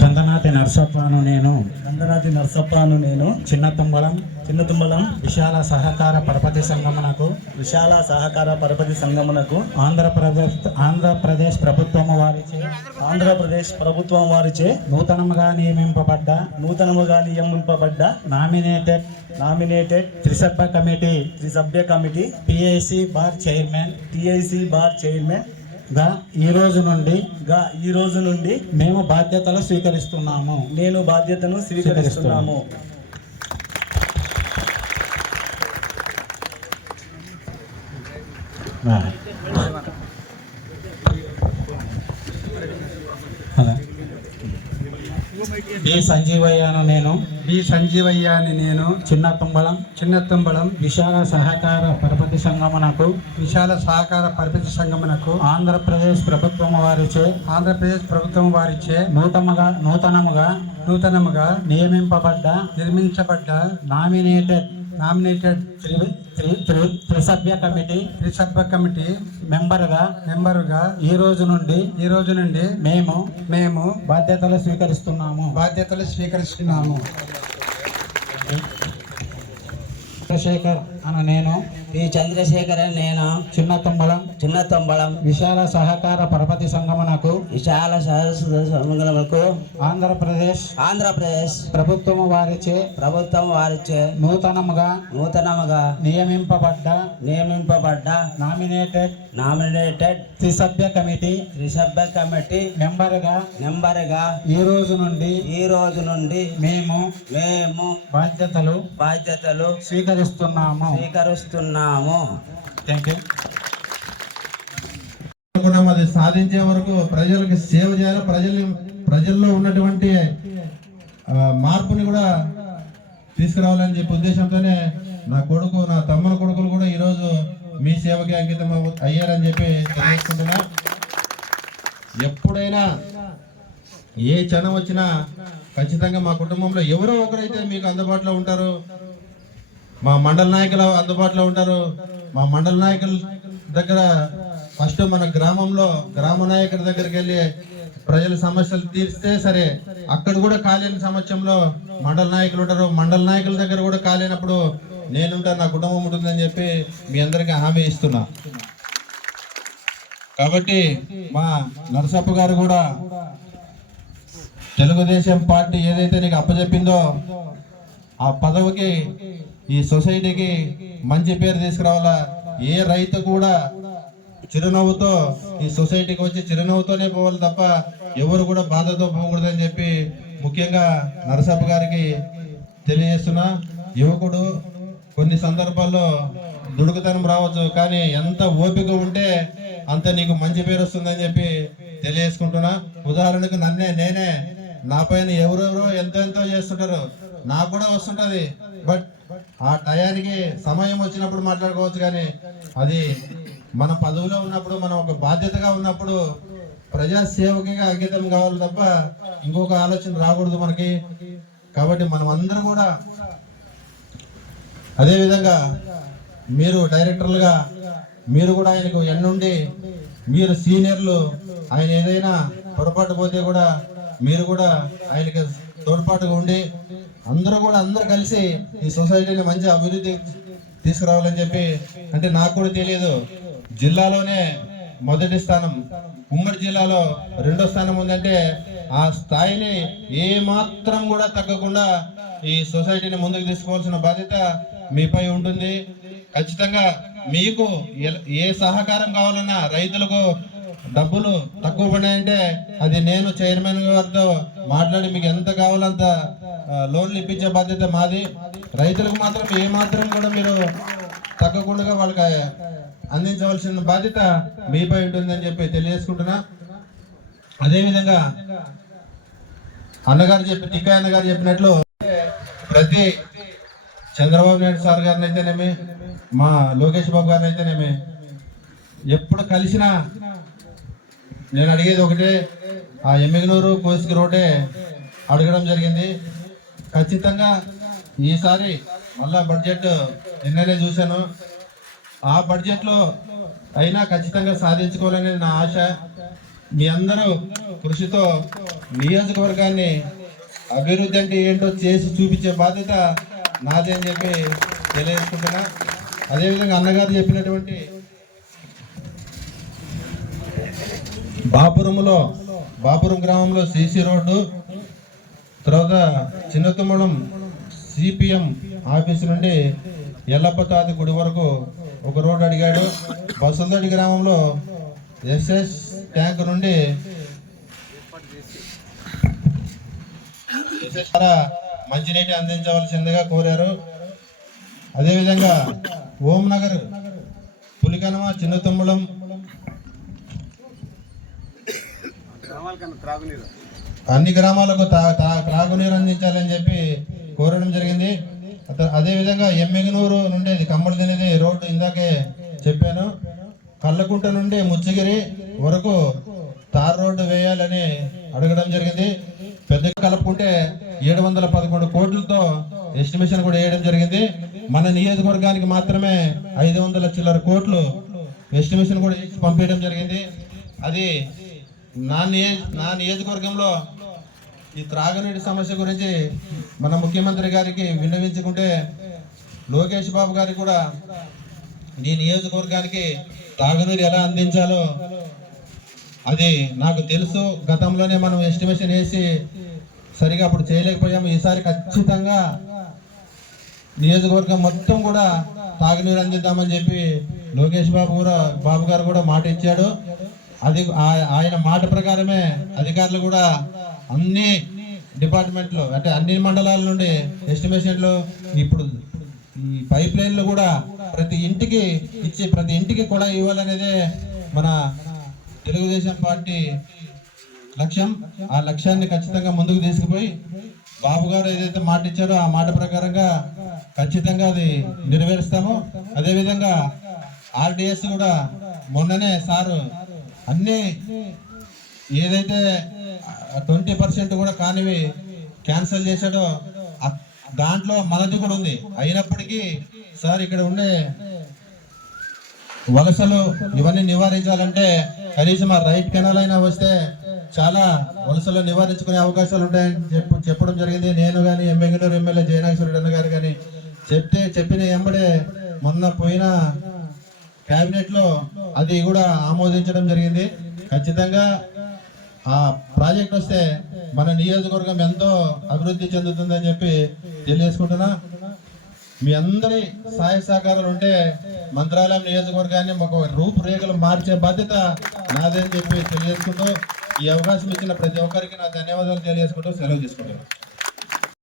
కందనాతి నర్సప్పను నేను. కందనాటి నర్సప్పను నేను. చిన్న తుంబలం చిన్న తుమ్మలం విశాల సహకార పరపతి సంగమనకు. విశాల సహకార పరపతి సంగమునకు. ఆంధ్రప్రదేశ్ ఆంధ్రప్రదేశ్ ప్రభుత్వము వారిచే ఆంధ్రప్రదేశ్ ప్రభుత్వం వారిచే నూతనముగా నియమింపబడ్డ. నూతనముగా నియమింపబడ్డ. నామినేటెడ్. నామినేటెడ్. త్రిసభ్య కమిటీ. త్రిసభ్య committee. PIC bar chairman. TIC bar chairman. గా ఈ రోజు నుండి గా ఈ రోజు నుండి మేము బాధ్యతలు స్వీకరిస్తున్నాము నేను బాధ్యతను స్వీకరిస్తున్నాము. బి సంజీవయ్యను నేను బి సంజీవయ్య అని నేను చిన్న తుంబలం చిన్న తుంబలం విశాల సహకార పరపతి సంగమనకు. విశాల సహకార పరిపతి సంఘమునకు ఆంధ్రప్రదేశ్ ప్రభుత్వం వారిచే. ఆంధ్రప్రదేశ్ ప్రభుత్వం వారిచే. నూతనముగా నూతనముగా. నూతనముగా. నియమింపబడ్డ. నిర్మించబడ్డ. నామినేటెడ్. నామినేటెడ్. త్రిసభ్య కమిటీ. త్రిసభ్య కమిటీ మెంబర్గా మెంబరుగా ఈ రోజు నుండి ఈ రోజు నుండి మేము మేము బాధ్యతలు స్వీకరిస్తున్నాము. బాధ్యతలు స్వీకరిస్తున్నాము. చంద్రశేఖర్ అను నేను పి చంద్రశేఖరన్ నేను. చిన్న తుంబలం చిన్న తొంబళం విశాల సహకార పరపతి సంగమనకు. విశాల సముద్రములకు ఆంధ్రప్రదేశ్. ఆంధ్రప్రదేశ్. ప్రభుత్వం వారిచే. ప్రభుత్వం వారిచే. నూతనముగా. నూతనముగా. నియమింపబడ్డ. నియమింపబడ్డ. నామినేటెడ్. నామినేటెడ్. త్రిసభ్య కమిటీ. త్రిసభ్య కమిటీ. మెంబర్గా. మెంబర్గా. ఈ రోజు నుండి. ఈ రోజు నుండి. మేము. మేము. బాధ్యతలు. బాధ్యతలు. స్వీకరిస్తున్నాము. స్వీకరిస్తున్నాము. థ్యాంక్ యూ అది సాధించే వరకు ప్రజలకు సేవ చేయాలి. ప్రజల్ని ప్రజల్లో ఉన్నటువంటి మార్పుని కూడా తీసుకురావాలని చెప్పి ఉద్దేశంతోనే నా కొడుకు నా తమ్ముల కొడుకులు కూడా ఈరోజు మీ సేవకి అంకితం అయ్యారని చెప్పి తెలియజేసుకుంటున్నా. ఎప్పుడైనా ఏ క్షణం వచ్చినా ఖచ్చితంగా మా కుటుంబంలో ఎవరో ఒకరైతే మీకు అందుబాటులో ఉంటారు. మా మండల నాయకులు అందుబాటులో ఉంటారు. మా మండల నాయకుల దగ్గర ఫస్ట్ మన గ్రామంలో గ్రామ నాయకుడి దగ్గరికి వెళ్ళి ప్రజల సమస్యలు తీర్స్తే సరే అక్కడ కూడా కాలేని సమక్షంలో మండల నాయకులు ఉంటారు. మండల నాయకుల దగ్గర కూడా కాలేనప్పుడు నేనుంటా నా కుటుంబం ఉంటుందని చెప్పి మీ అందరికీ హామీ ఇస్తున్నా. కాబట్టి మా నరసప్ప గారు కూడా తెలుగుదేశం పార్టీ ఏదైతే నీకు అప్పచెప్పిందో ఆ పదవికి ఈ సొసైటీకి మంచి పేరు తీసుకురావాలా? ఏ రైతు కూడా చిరునవ్వుతో ఈ సొసైటీకి వచ్చి చిరునవ్వుతోనే పోవాలి తప్ప ఎవరు కూడా బాధతో పోకూడదని చెప్పి ముఖ్యంగా నరసప్ప గారికి తెలియజేస్తున్నా. యువకుడు కొన్ని సందర్భాల్లో దుడుకుతనం రావచ్చు కానీ ఎంత ఓపిక ఉంటే అంత నీకు మంచి పేరు వస్తుందని చెప్పి తెలియజేసుకుంటున్నా. ఉదాహరణకు నన్నే నేనే నా పైన ఎవరెవరో ఎంతెంతో చేస్తుంటారు. నాకు కూడా వస్తుంటది. బట్ ఆ టయానికి సమయం వచ్చినప్పుడు మాట్లాడుకోవచ్చు కానీ అది మన పదవిలో ఉన్నప్పుడు మనం ఒక బాధ్యతగా ఉన్నప్పుడు ప్రజాసేవకిగా అంకితం కావాలి తప్ప ఇంకొక ఆలోచన రాకూడదు మనకి. కాబట్టి మనం అందరం కూడా అదేవిధంగా మీరు డైరెక్టర్లుగా మీరు కూడా ఆయనకు ఎన్నుండి మీరు సీనియర్లు ఆయన ఏదైనా పొరపాటు పోతే కూడా మీరు కూడా ఆయనకి తోడ్పాటుగా ఉండి అందరూ కూడా అందరూ కలిసి ఈ సొసైటీని మంచి అభివృద్ధి తీసుకురావాలని చెప్పి అంటే నాకు కూడా తెలియదు. జిల్లాలోనే మొదటి స్థానం ఉమ్మడి జిల్లాలో రెండో స్థానం ఉందంటే ఆ స్థాయిని ఏ మాత్రం కూడా తగ్గకుండా ఈ సొసైటీని ముందుకు తీసుకోవాల్సిన బాధ్యత మీపై ఉంటుంది. ఖచ్చితంగా మీకు ఏ సహకారం కావాలన్నా రైతులకు డబ్బులు తక్కువ పడినాయంటే అది నేను చైర్మన్ గారితో మాట్లాడి మీకు ఎంత కావాలంత లోన్లు ఇప్పించే బాధ్యత మాది. రైతులకు మాత్రం ఏ మాత్రం కూడా మీరు తగ్గకుండా వాళ్ళకి అందించవలసిన బాధ్యత మీపై ఉంటుందని చెప్పి తెలియజేసుకుంటున్నా. అదేవిధంగా అన్నగారు చెప్పి టిక్కా అన్నగారు చెప్పినట్లు ప్రతి చంద్రబాబు నాయుడు సార్ గారిని అయితేనేమి మా లోకేష్ బాబు గారిని అయితేనేమి ఎప్పుడు కలిసినా నేను అడిగేది ఒకటే ఆ ఎమ్మిగనూరు కోసుకి రోడ్డే అడగడం జరిగింది. ఖచ్చితంగా ఈసారి మళ్ళా బడ్జెట్ నిన్ననే చూశాను. ఆ బడ్జెట్లో అయినా ఖచ్చితంగా సాధించుకోవాలనేది నా ఆశ. మీ అందరూ కృషితో నియోజకవర్గాన్ని అభివృద్ధి అంటే ఏంటో చేసి చూపించే బాధ్యత నాదే అని చెప్పి తెలియజేసుకుంటున్నా. అదేవిధంగా అన్నగారు చెప్పినటువంటి బాపురంలో బాపురం గ్రామంలో సీసీ రోడ్డు తర్వాత చిన్నతుమ్మడం సిపిఎం ఆఫీస్ నుండి ఎల్లప్పతాది గుడి వరకు ఒక రోడ్డు అడిగాడు. బసందడి గ్రామంలో ఎస్ఎస్ ట్యాంక్ నుండి మంచినీటి అందించవలసిందిగా కోరారు. అదేవిధంగా ఓం నగర్ పులికనమ చిన్నతుమ్మళం అన్ని గ్రామాలకు తా- తా- త్రాగునీరు అందించాలని చెప్పి కోరడం జరిగింది. అదేవిధంగా ఎమ్మెగనూరు నుండి కమ్మడి తినేది రోడ్డు ఇందాకే చెప్పాను. కళ్ళకుంట నుండి ముచ్చగిరి వరకు తార్ రోడ్డు వేయాలని అడగడం జరిగింది. పెద్ద కలుపుకుంటే ఏడు వందల పదకొండు కోట్లతో ఎస్టిమేషన్ కూడా వేయడం జరిగింది. మన నియోజకవర్గానికి మాత్రమే ఐదు వందల చిల్లర కోట్లు ఎస్టిమేషన్ కూడా పంపించడం జరిగింది. అది నా నియోజ నా నియోజకవర్గంలో ఈ త్రాగునీటి సమస్య గురించి మన ముఖ్యమంత్రి గారికి విన్నవించుకుంటే లోకేష్ బాబు గారికి కూడా నీ నియోజకవర్గానికి తాగునీరు ఎలా అందించాలో అది నాకు తెలుసు. గతంలోనే మనం ఎస్టిమేషన్ వేసి సరిగా అప్పుడు చేయలేకపోయాము. ఈసారి ఖచ్చితంగా నియోజకవర్గం మొత్తం కూడా తాగునీరు అందిద్దామని చెప్పి లోకేష్ బాబు కూడా బాబు గారు కూడా మాట ఇచ్చాడు. అది ఆయన మాట ప్రకారమే అధికారులు కూడా అన్ని డిపార్ట్మెంట్లో అంటే అన్ని మండలాల నుండి ఎస్టిమేషన్లు ఇప్పుడు ఈ పైప్ లైన్లు కూడా ప్రతి ఇంటికి ఇచ్చి ప్రతి ఇంటికి కూడా ఇవ్వాలనేదే మన తెలుగుదేశం పార్టీ లక్ష్యం. ఆ లక్ష్యాన్ని ఖచ్చితంగా ముందుకు తీసుకుపోయి బాబు గారు ఏదైతే మాట ఇచ్చారో ఆ మాట ప్రకారంగా ఖచ్చితంగా అది నెరవేరుస్తాము. అదేవిధంగా ఆర్డిఎస్ కూడా మొన్ననే సారు అన్ని ఏదైతే ట్వంటీ పర్సెంట్ కూడా కానివి క్యాన్సిల్ చేశాడో దాంట్లో మనది కూడా ఉంది. అయినప్పటికీ సార్ ఇక్కడ ఉండే వలసలు ఇవన్నీ నివారించాలంటే కనీసం ఆ రైట్ కెనాల్ అయినా వస్తే చాలా వలసలు నివారించుకునే అవకాశాలు ఉంటాయని చెప్పు చెప్పడం జరిగింది. నేను కానీ ఎమ్మెల్యేనూరు ఎమ్మెల్యే జయనాగేశ్వర అన్న గారు కానీ చెప్తే చెప్పిన ఎంబడే మొన్న పోయిన క్యాబినెట్లో అది కూడా ఆమోదించడం జరిగింది. ఖచ్చితంగా ఆ ప్రాజెక్ట్ వస్తే మన నియోజకవర్గం ఎంతో అభివృద్ధి చెందుతుందని చెప్పి తెలియజేసుకుంటున్నా. మీ అందరి సహాయ సహకారాలు ఉంటే మంత్రాలయం నియోజకవర్గాన్ని ఒక రూపురేఖలు మార్చే బాధ్యత నాదని చెప్పి తెలియజేసుకుంటూ ఈ అవకాశం ఇచ్చిన ప్రతి ఒక్కరికి నా ధన్యవాదాలు తెలియజేసుకుంటూ సెలవు తీసుకుంటున్నాను.